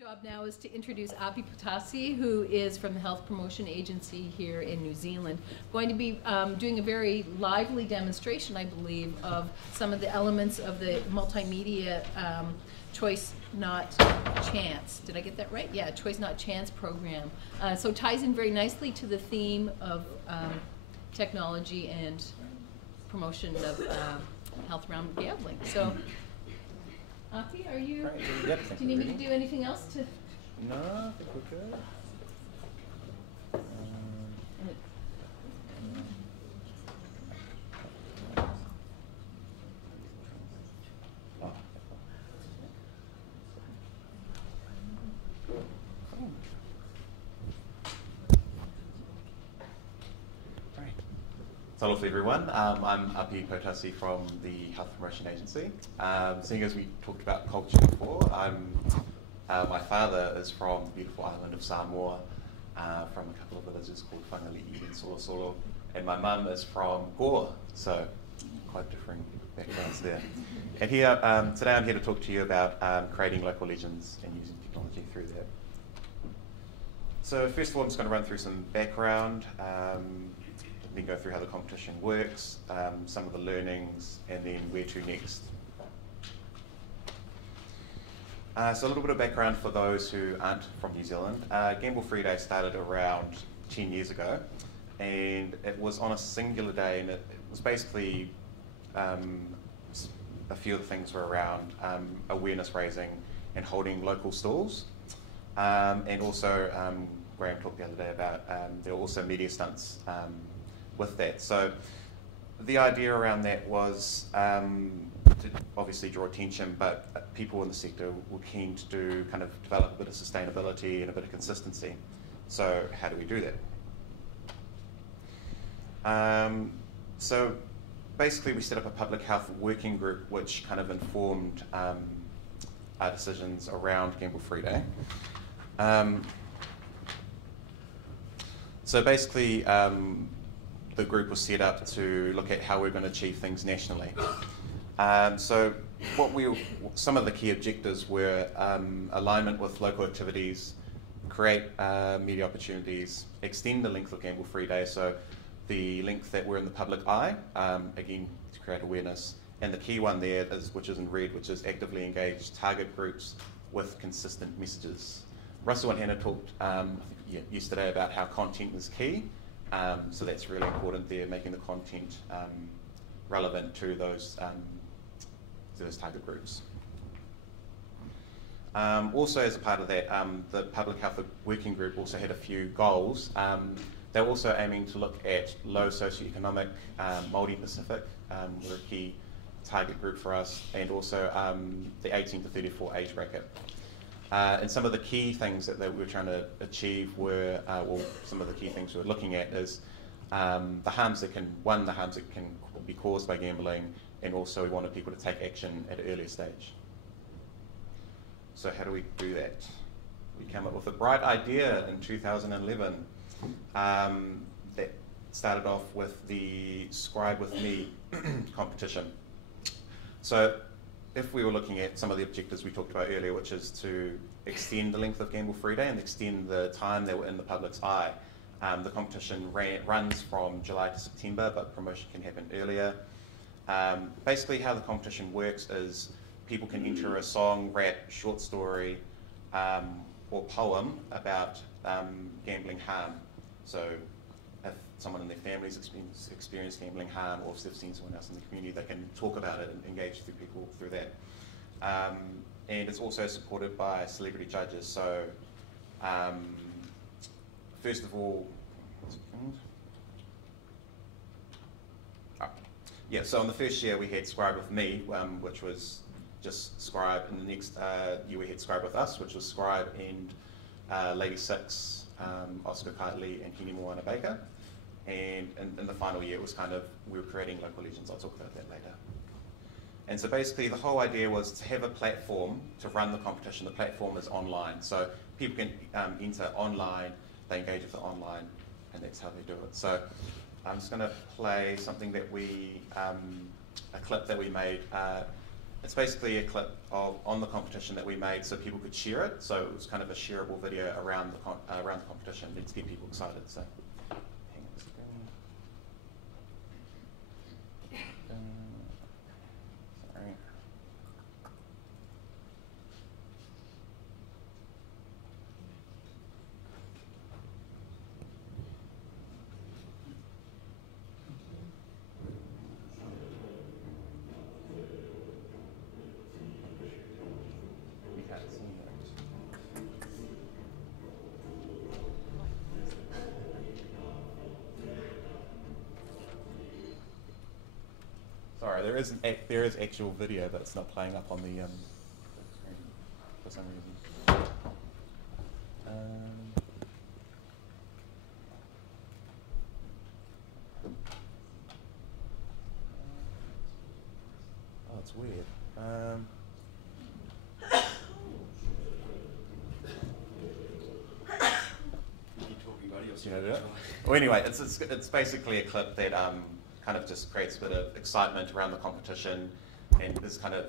Job now is to introduce Api Poutasi, who is from the Health Promotion Agency here in New Zealand. Going to be doing a very lively demonstration, I believe, of some of the elements of the multimedia Choice Not Chance. Did I get that right? Yeah, Choice Not Chance program. So it ties in very nicely to the theme of technology and promotion of health around gambling. So. Api, are you? Right. Yep, do you need me to do anything else to? No, I think we're good. Hello everyone, I'm Api Poutasi from the Health Promotion Agency. Seeing as we talked about culture before, my father is from the beautiful island of Samoa, from a couple of villages called Whangalii and Solosolo, and my mum is from Gore, so quite different backgrounds there. And here, today I'm here to talk to you about creating local legends and using technology through that. So first of all, I'm just going to run through some background, then go through how the competition works, some of the learnings, and then where to next. So a little bit of background for those who aren't from New Zealand. Gamble Free Day started around 10 years ago, and it was on a singular day, and it was basically a few of the things were around awareness raising and holding local stalls, and also Graham talked the other day about there were also media stunts with that. So the idea around that was to obviously draw attention, but people in the sector were keen to kind of develop a bit of sustainability and a bit of consistency. So how do we do that? So basically we set up a public health working group which kind of informed our decisions around Gamble Free Day. So basically the group was set up to look at how we're going to achieve things nationally. So some of the key objectives were alignment with local activities, create media opportunities, extend the length of Gamble Free Day, so the length that we're in the public eye, again to create awareness, and the key one there is, which is in red, which is actively engage target groups with consistent messages. Russell and Hannah talked yesterday about how content is key. So that's really important there, making the content relevant to those target groups. Also, as a part of that, the Public Health Working Group also had a few goals. They were also aiming to look at low socioeconomic, Māori Pacific, were a key target group for us, and also the 18 to 34 age bracket. And some of the key things that we were trying to achieve were, some of the key things we were looking at is the harms that can be caused by gambling, and also we wanted people to take action at an earlier stage. So how do we do that? We came up with a bright idea in 2011 that started off with the Scribe With Me competition. So if we were looking at some of the objectives we talked about earlier, which is to extend the length of Gamble Free Day and extend the time they were in the public's eye, the competition runs from July to September, but promotion can happen earlier. Basically how the competition works is people can enter a song, rap, short story, or poem about gambling harm. So if someone in their family's experienced gambling harm, or if they've seen someone else in the community, they can talk about it and engage through people through that. And it's also supported by celebrity judges. So first of all, so in the first year we had Scribe With Me, which was just Scribe, and the next year we had Scribe With Us, which was Scribe and Lady Six, Oscar Kitely and Kenny Moana Baker. And in the final year, it was kind of, we were creating local legends. I'll talk about that later. And so basically the whole idea was to have a platform to run the competition. The platform is online, so people can enter online, they engage with it online, and that's how they do it. So I'm just going to play something that a clip that we made It's basically a clip on the competition that we made so people could share it. So it was kind of a shareable video around the competition to get people excited. So, hang on a second. Sorry. Sorry, there is actual video, but it's not playing up on the screen for some reason. Oh, it's weird. Keep talking, buddy. You know that? Well, anyway, it's basically a clip that kind of just creates a bit of excitement around the competition and is kind of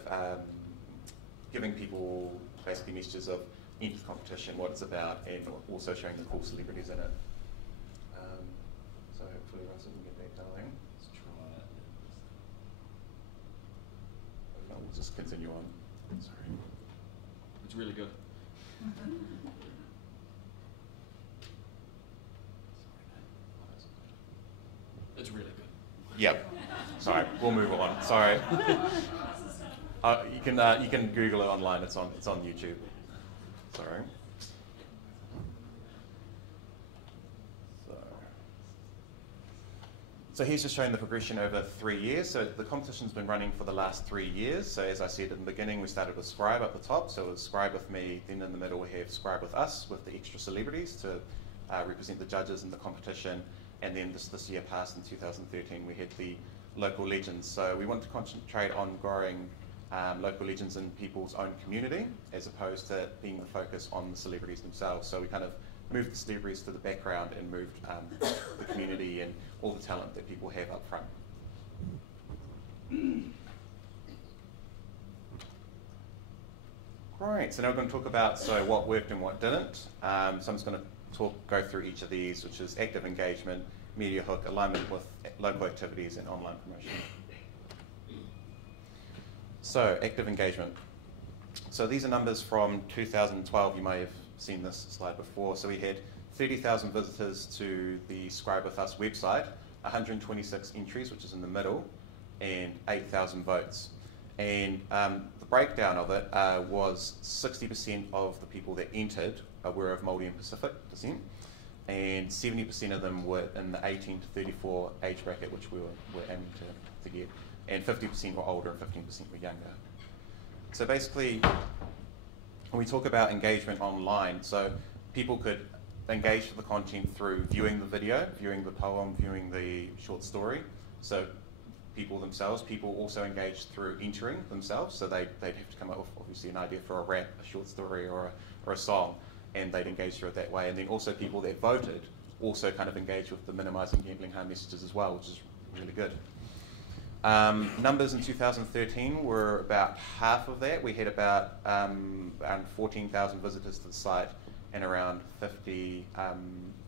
giving people basically messages of into the competition, what it's about, and also showing the cool celebrities in it. So hopefully Russell can get that going. Let's try it. No, we'll just continue on. Sorry. It's really good. It's really good. Yep. Sorry, we'll move on. Sorry. You can Google it online. It's on YouTube. Sorry. So here's just showing the progression over 3 years. So the competition's been running for the last 3 years. So as I said in the beginning, we started with Scribe at the top. So it was Scribe with me. Then in the middle we have Scribe with us, with the extra celebrities to represent the judges in the competition. And then this year past in 2013, we had the local legends. So we want to concentrate on growing local legends in people's own community, as opposed to being the focus on the celebrities themselves. So we kind of moved the celebrities to the background and moved the community and all the talent that people have up front. Great, so now we're going to talk about what worked and what didn't. So I'm just going to go through each of these, which is active engagement, media hook, alignment with local activities, and online promotion. So active engagement. So these are numbers from 2012. You may have seen this slide before. So we had 30,000 visitors to the Scribe With Us website, 126 entries, which is in the middle, and 8,000 votes. And the breakdown of it was 60% of the people that entered were of Māori and Pacific descent, and 70% of them were in the 18 to 34 age bracket, which we were aiming to get, and 50% were older and 15% were younger. So basically, when we talk about engagement online, so people could engage with the content through viewing the video, viewing the poem, viewing the short story. So people also engaged through entering themselves, so they'd have to come up with obviously an idea for a rap, a short story, or a song, and they'd engage through it that way. And then also people that voted also kind of engaged with the minimising gambling harm messages as well, which is really good. Numbers in 2013 were about half of that. We had about around 14,000 visitors to the site and around 50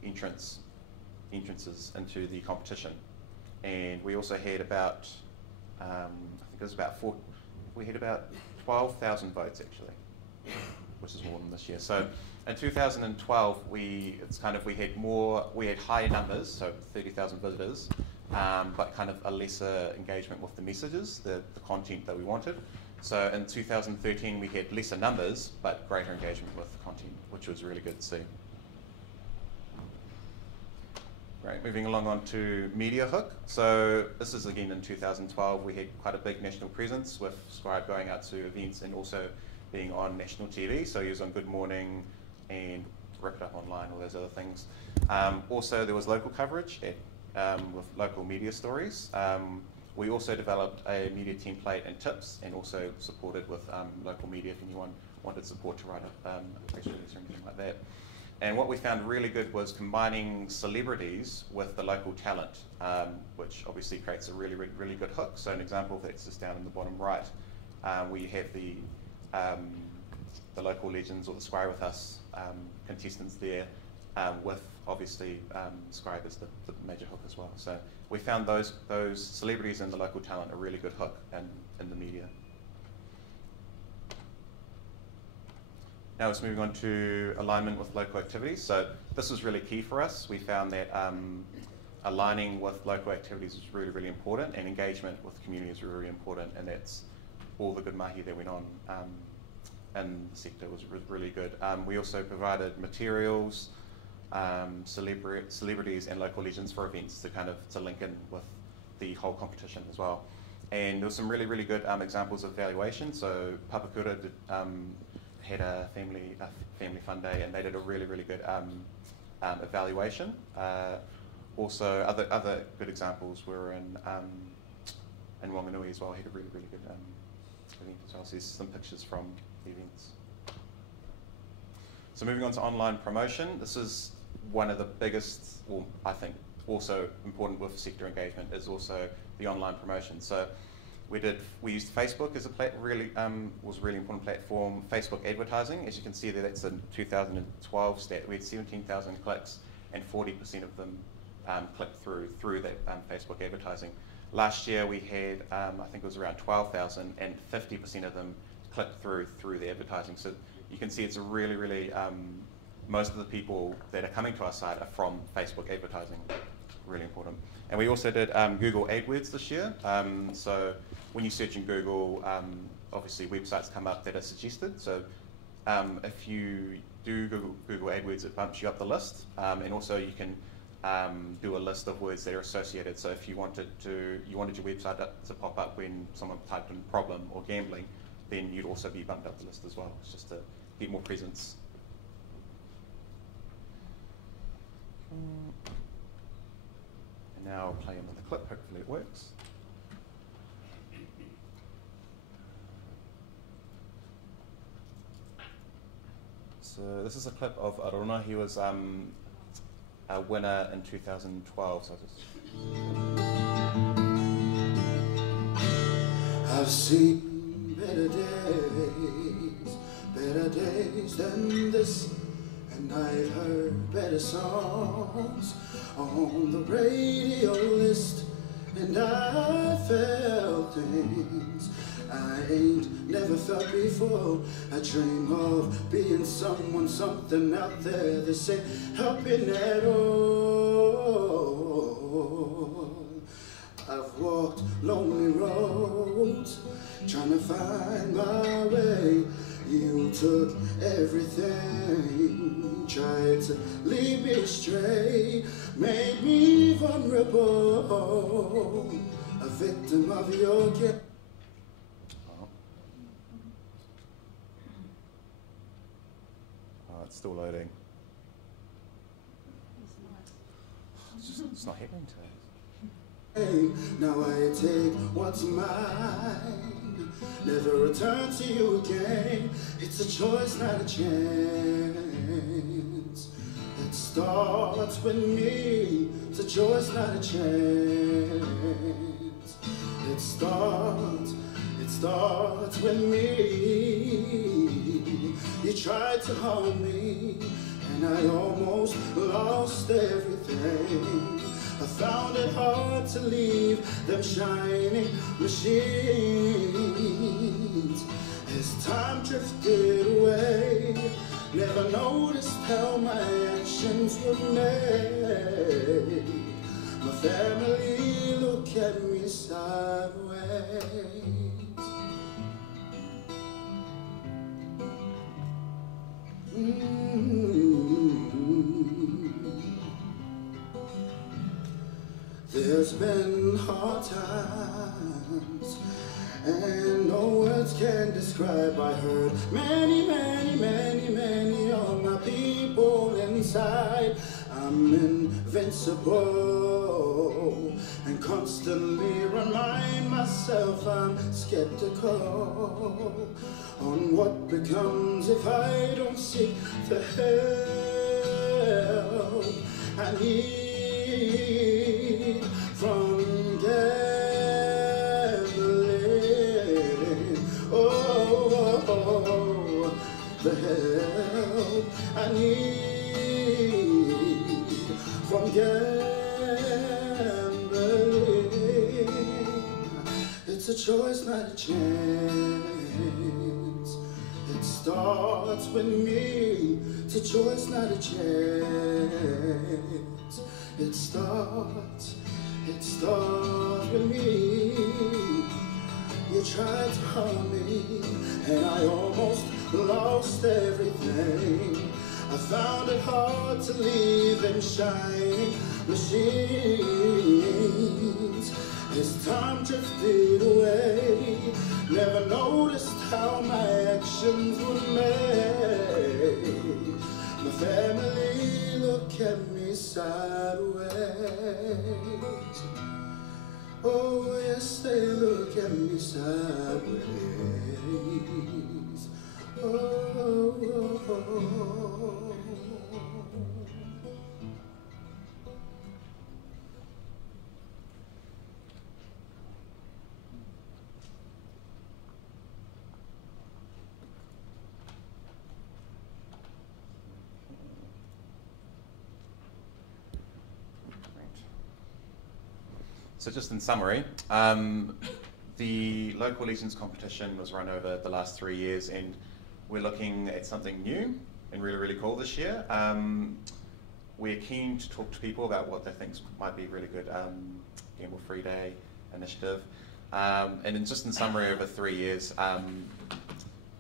entrances into the competition. And we also had about, I think it was about we had about 12,000 votes actually, which is more than this year. So in 2012, we had higher numbers, so 30,000 visitors, but kind of a lesser engagement with the messages, the content that we wanted. So in 2013, we had lesser numbers, but greater engagement with the content, which was really good to see. Great, moving along on to Media Hook. So this is again in 2012, we had quite a big national presence with Scribe going out to events and also being on national TV. So he was on Good Morning and Rip It Up Online, all those other things. Also there was local coverage with local media stories. We also developed a media template and tips, and also supported with local media if anyone wanted support to write a press release or anything like that. And what we found really good was combining celebrities with the local talent, which obviously creates a really good hook. So an example of that's just down in the bottom right. We have the local legends or the Scribe with Us contestants there, with obviously Scribe as the major hook as well. So we found those celebrities and the local talent a really good hook in the media. Now it's moving on to alignment with local activities. So this was really key for us. We found that aligning with local activities is really, really important, and engagement with the community is really important, and that's all the good mahi that went on in the sector was really good. We also provided materials, celebrities and local legends for events to link in with the whole competition as well. And there were some really, really good examples of evaluation. So Papakura had a family fun day, and they did a really, really good evaluation. Also, other good examples were in Wanganui as well. He had a really, really good event as well. So there's some pictures from the events. So moving on to online promotion. This is one of the biggest, well, I think also important with sector engagement is also the online promotion. So we used Facebook as a really important platform. Facebook advertising, as you can see there, that's a 2012 stat. We had 17,000 clicks, and 40% of them clicked through that Facebook advertising. Last year we had, I think it was around 12,000, and 50% of them clicked through the advertising. So you can see it's a really, really, most of the people that are coming to our site are from Facebook advertising. Really important. And we also did Google AdWords this year. So when you search in Google, obviously websites come up that are suggested. So if you do Google AdWords, it bumps you up the list. And also you can do a list of words that are associated. So if you wanted your website to pop up when someone typed in problem or gambling, then you'd also be bumped up the list as well. It's just to get more presence. And now I'll play another clip. Hopefully it works. So this is a clip of Aruna. He was a winner in 2012. So I've seen better days than this, and I've heard better songs on the radio list, and I felt things I ain't never felt before. I dream of being someone, something out there that ain't helping at all. I've walked lonely roads, trying to find my way. You took everything, tried to lead me astray, made me vulnerable, a victim of your game. It's still loading. It's not happening today. Now I take what's mine, never return to you again. It's a choice, not a chance. It starts with me. It's a choice, not a chance. It starts with me. You tried to harm me, and I almost lost everything. I found it hard to leave them shining machines. As time drifted away, never noticed how my actions were made. My family look at me sideways. There's been hard times, and no words can describe. I heard many of my people inside. I'm invincible, and constantly remind myself I'm skeptical on what becomes if I don't seek the help I need from gambling. Oh, choice, not a chance. It starts with me. It's a choice, not a chance. It starts with me. You tried to harm me, and I almost lost everything. I found it hard to leave them shining machines. As time drifted away, never noticed how my actions were made. My family look at me sideways. Oh yes, they look at me sideways. Oh. So just in summary, the local legions competition was run over the last 3 years, and we're looking at something new and really, really cool this year. We're keen to talk to people about what they think might be a really good Gamble Free Day initiative. And in just in summary, over 3 years,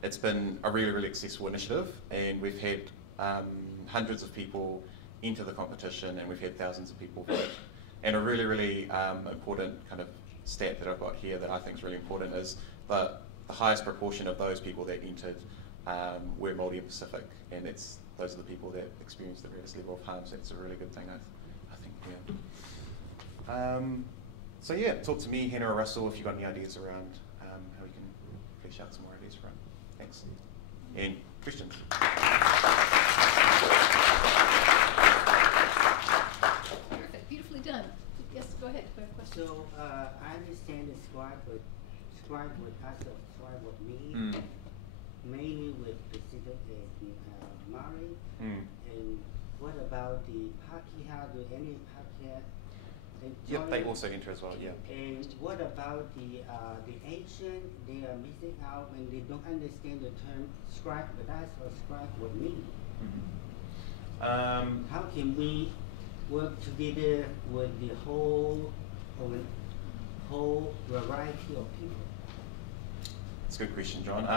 it's been a really, really successful initiative, and we've had hundreds of people enter the competition, and we've had thousands of people vote. And a really, really important kind of stat that I've got here that I think is really important is the highest proportion of those people that entered were Māori and Pacific, and those are the people that experience the greatest level of harm, so it's a really good thing, I think, yeah. So yeah, talk to me, Hannah or Russell, if you've got any ideas around how we can flesh out some more ideas around. Thanks. And questions? Done. Yes, go ahead. Go ahead. Question. So I understand the scribe with us or scribe with me, mainly with Pacific and Maori. And what about the Pakeha? Do any Pakeha? Yep, they also enter as well. Yeah. And what about the Asian? They are missing out and they don't understand the term scribe with us or scribe with me. How can we work together with the whole variety of people? That's a good question, John.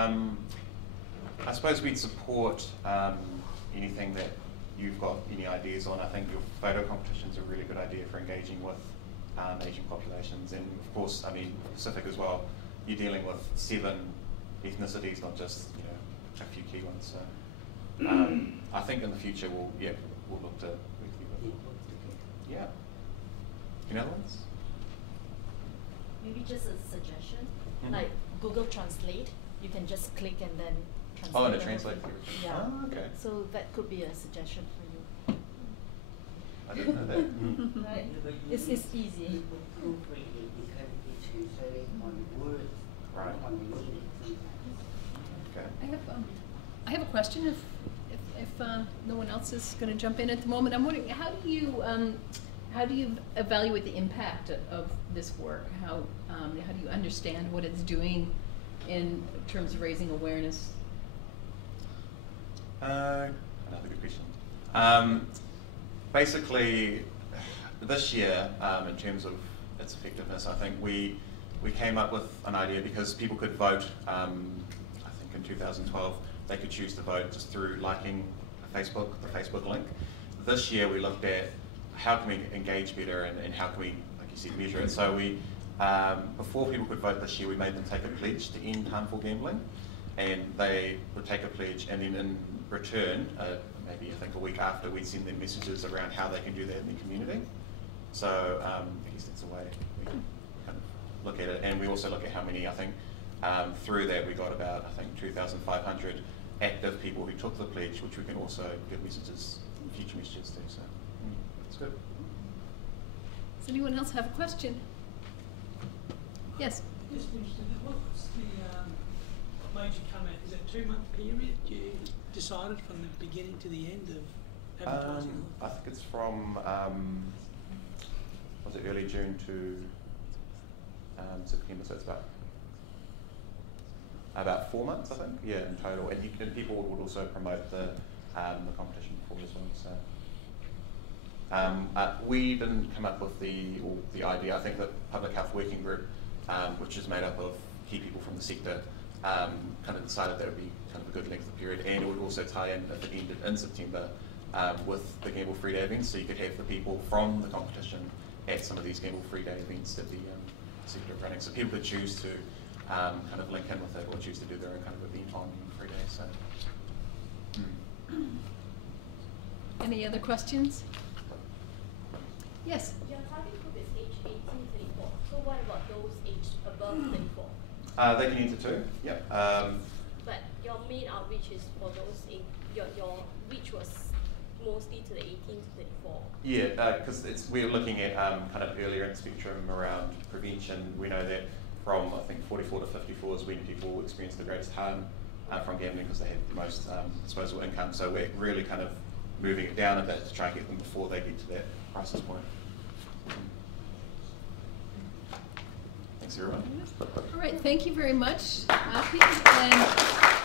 I suppose we'd support anything that you've got any ideas on. I think your photo competition's a really good idea for engaging with Asian populations, and of course, I mean Pacific as well. You're dealing with 7 ethnicities, not just a few key ones. So I think in the future we'll look to. Yeah. Any other ones? Maybe just a suggestion, like Google Translate. You can just click and then translate. Oh, and it translates. Yeah. Oh, okay. So that could be a suggestion for you. I didn't know that. Right. Yeah, It's easy. Proofreading because you translate on words, Right. on the meaning sometimes. Okay. I have a question. If no one else is going to jump in at the moment, I'm wondering how do you evaluate the impact of this work? How do you understand what it's doing in terms of raising awareness? Another good question. Basically, this year, in terms of its effectiveness, I think we came up with an idea because people could vote. I think in 2012 they could choose to vote just through liking the Facebook link. This year we looked at how can we engage better and how can we, like you said, measure it. So we, before people could vote this year, we made them take a pledge to end harmful gambling, and they would take a pledge, and then in return, maybe I think a week after, we'd send them messages around how they can do that in their community. So I guess that's a way we kind of look at it, and we also look at how many. I think through that we got about 2,500 active people who took the pledge, which we can also give messages, future messages to. So that's good. Does anyone else have a question? Yes. Just interested, what's the what made you come out? Is it a 2-month period you decided from the beginning to the end of advertising? I think it's from was it early June to September, so it's about about 4 months, I think, yeah, in total. And people would also promote the competition before as well. So we didn't come up with the idea. I think the Public Health Working Group, which is made up of key people from the sector, kind of decided that would be kind of a good length of period, and it would also tie in if it ended in September with the Gamble Free Day events, so you could have the people from the competition at some of these Gamble Free Day events that the sector are running. So people could choose to kind of link in with it or choose to do their own kind of event on Gamble Free Day. So. Any other questions? Yes? Your target group is age 18 to 34. So what about those aged above 34? They can enter too, yeah. But your main outreach is for those, your reach was mostly to the 18 to 34. Yeah, because we're looking at kind of earlier in the spectrum around prevention. We know that from, I think, 44 to 54 is when people experience the greatest harm from gambling because they have the most disposable income. So we're really kind of moving it down a bit to try and get them before they get to that crisis point. Thanks, everyone. All right, thank you very much, Api. And